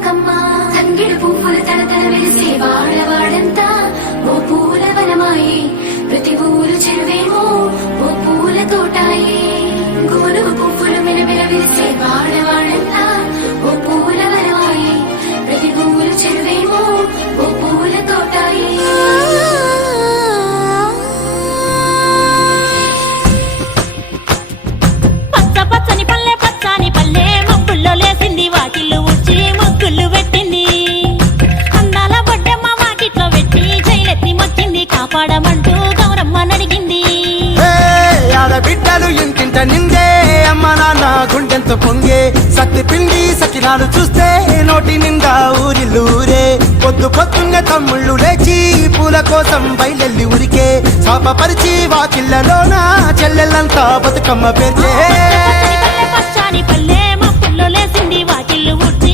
బతుకమ్మ తంగిడు పువ్వులు తలతల వెలిసే వాడవాడంతా ఓ పూల వనమాయే ప్రతి ఊరు చెరువేమో ఓ పూల తోటాయే గునుగు పువ్వులు మెలమెల వెలిసే వాడవాడంతా ఓ పూల వనమాయే ప్రతి ఊరు చెరువేమో ఓ పూల తోటాయే పచ్చని పల్లె పచ్చని పల్లె మబ్బుల్లో లేసింది వాకిళ్ళు ఊడ్చి ముగ్గులు పెట్టింది అందాల బొడ్డమ్మ వాకిట్లో పెట్టి జైలెత్తి మొచ్చింది కాపాడమంటూ గౌరమ్మ నడిగింది ఆడబిడ్డలు ఇంటింట నిందే అమ్మ నాన్న గుండెంతో పొంగే సత్తి పిండి సకినాలు చూస్తే నోటి నిండా ఊరిల్లూరే పొద్దున్నే తమ్ముళ్ళు లేచి పూల కోసం బయలెల్లి ఉరికే శాపపరిచి వాకిళ్ళలోన చెల్లెళ్ళంతా బతుకమ్మ పేర్చే